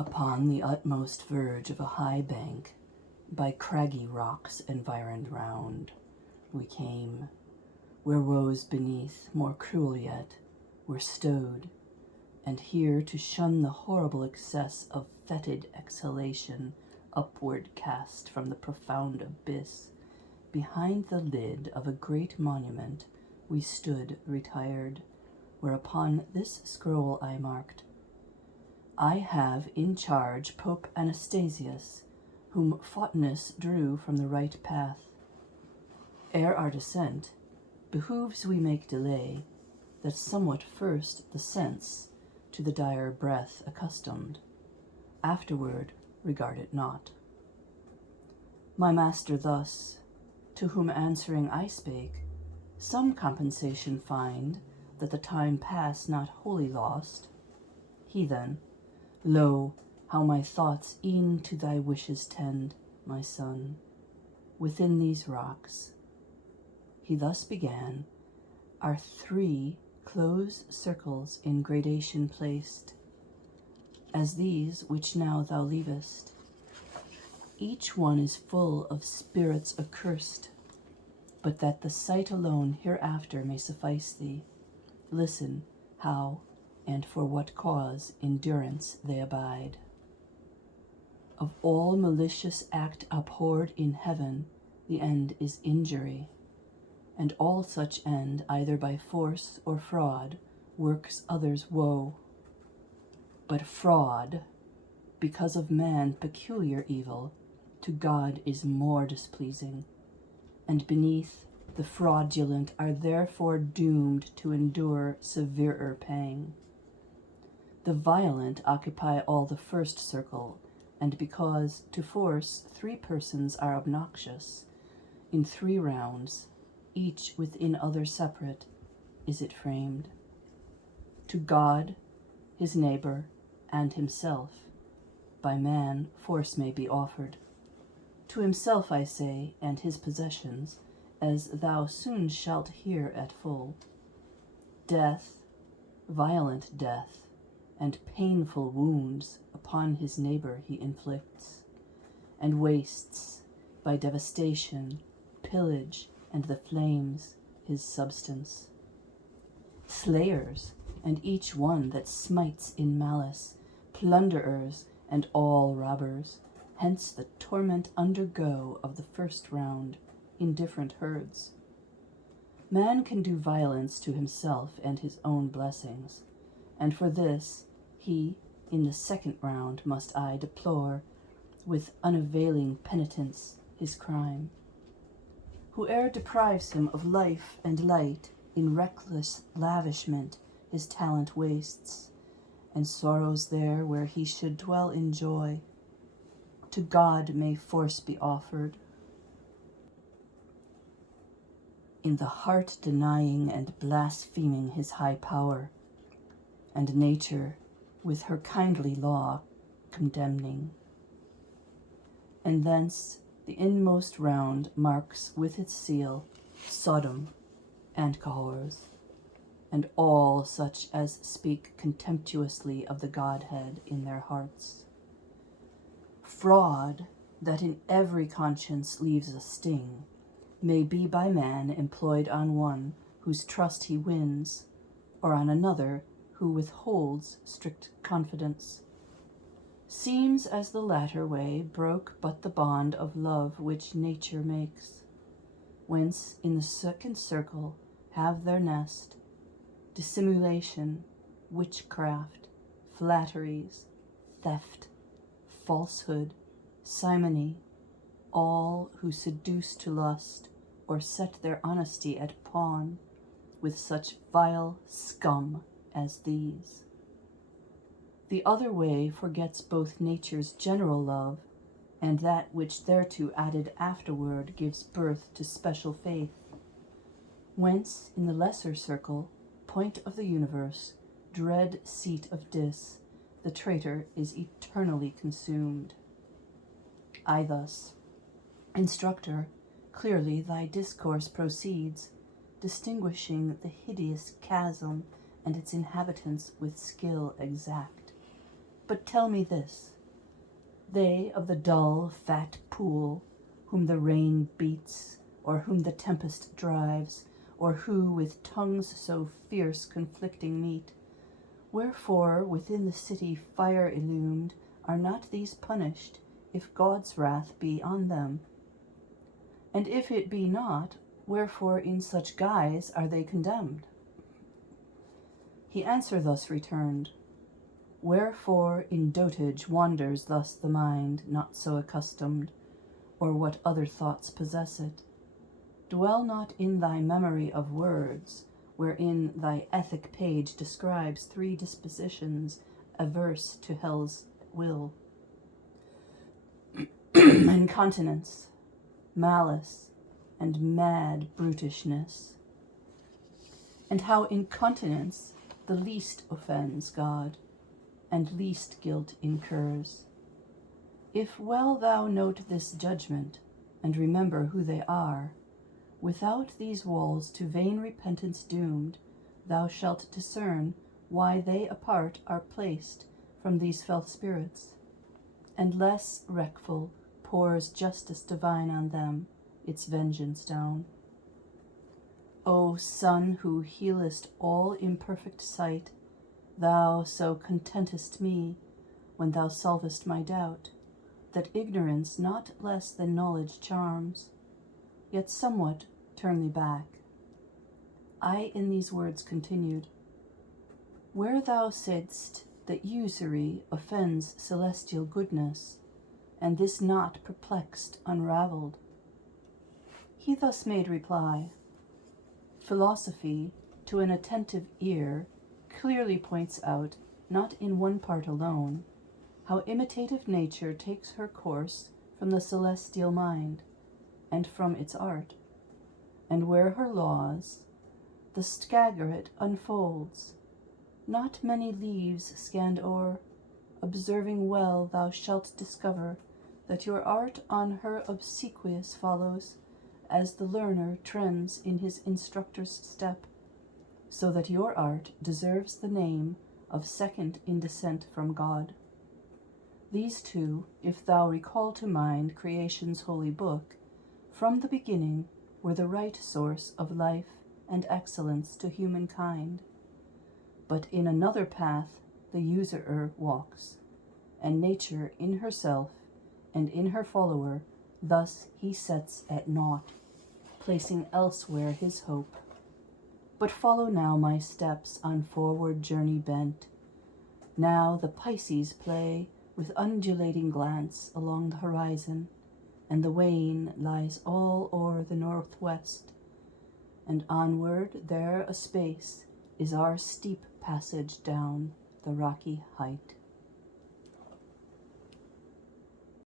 Upon the utmost verge of a high bank, by craggy rocks environed round, we came, where woes beneath, more cruel yet, were stowed, and here to shun the horrible excess of fetid exhalation upward cast from the profound abyss, behind the lid of a great monument we stood retired, where upon this scroll I marked, I have in charge Pope Anastasius, whom Photinus drew from the right path. Ere our descent, behooves we make delay, that somewhat first the sense to the dire breath accustomed, afterward regard it not. My master thus, to whom answering I spake, some compensation find, that the time pass not wholly lost. He then, lo, how my thoughts e'en to thy wishes tend, my son, within these rocks. He thus began, are 3 close circles in gradation placed, as these which now thou leavest. Each one is full of spirits accursed, but that the sight alone hereafter may suffice thee. Listen how and for what cause endurance they abide. Of all malicious act abhorred in heaven, the end is injury, and all such end, either by force or fraud, works others woe. But fraud, because of man peculiar evil, to God is more displeasing, and beneath the fraudulent are therefore doomed to endure severer pang. The violent occupy all the first circle, and because to force 3 persons are obnoxious, in 3 rounds, each within other separate, is it framed. To God, his neighbor, and himself, by man force may be offered. To himself, I say, and his possessions, as thou soon shalt hear at full. Death, violent death, and painful wounds upon his neighbor he inflicts, and wastes, by devastation, pillage, and the flames, his substance. Slayers, and each one that smites in malice, plunderers, and all robbers, hence the torment undergo of the first round, in different herds. Man can do violence to himself and his own blessings, and for this he, in the second round, must I deplore, with unavailing penitence, his crime. Whoe'er deprives him of life and light, in reckless lavishment his talent wastes, and sorrows there where he should dwell in joy. To God may force be offered, in the heart denying and blaspheming his high power, and nature with her kindly law condemning. And thence the inmost round marks with its seal Sodom and Cahors, and all such as speak contemptuously of the Godhead in their hearts. Fraud, that in every conscience leaves a sting, may be by man employed on one whose trust he wins, or on another who withholds strict confidence. Seems as the latter way broke but the bond of love which nature makes, whence in the second circle have their nest dissimulation, witchcraft, flatteries, theft, falsehood, simony, all who seduce to lust or set their honesty at pawn with such vile scum as these. The other way forgets both nature's general love and that which thereto added afterward gives birth to special faith. Whence in the lesser circle, point of the universe, dread seat of Dis, the traitor is eternally consumed. I thus, instructor, clearly thy discourse proceeds, distinguishing the hideous chasm and its inhabitants with skill exact, But tell me this, they of the dull, fat pool, whom the rain beats, or whom the tempest drives, or who with tongues so fierce conflicting meet, wherefore within the city fire illumed are not these punished, if God's wrath be on them? And if it be not, wherefore in such guise are they condemned? He answer thus returned, wherefore in dotage wanders thus the mind, not so accustomed, or what other thoughts possess it? Dwell not in thy memory of words, wherein thy ethic page describes 3 dispositions averse to hell's will. Incontinence, malice, and mad brutishness. And how incontinence the least offends God, and least guilt incurs. If well thou note this judgment, and remember who they are, without these walls to vain repentance doomed, thou shalt discern why they apart are placed from these fell spirits, and less wreckful pours justice divine on them its vengeance down. O Son, who healest all imperfect sight, thou so contentest me, when thou solvest my doubt, that ignorance not less than knowledge charms, yet somewhat turn thee back. I in these words continued, where thou saidst that usury offends celestial goodness, and this knot perplexed unravelled, he thus made reply, philosophy, to an attentive ear, clearly points out, not in one part alone, how imitative nature takes her course from the celestial mind, and from its art, and where her laws, the scaggeret unfolds, not many leaves scanned o'er, observing well thou shalt discover that your art on her obsequious follows, as the learner trends in his instructor's step, so that your art deserves the name of second in descent from God. These 2, if thou recall to mind creation's holy book, from the beginning were the right source of life and excellence to humankind. But in another path the usurer walks, and nature in herself and in her follower thus he sets at naught, placing elsewhere his hope. But follow now my steps on forward journey bent. Now the Pisces play with undulating glance along the horizon, and the wane lies all o'er the northwest, and onward there a space is our steep passage down the rocky height.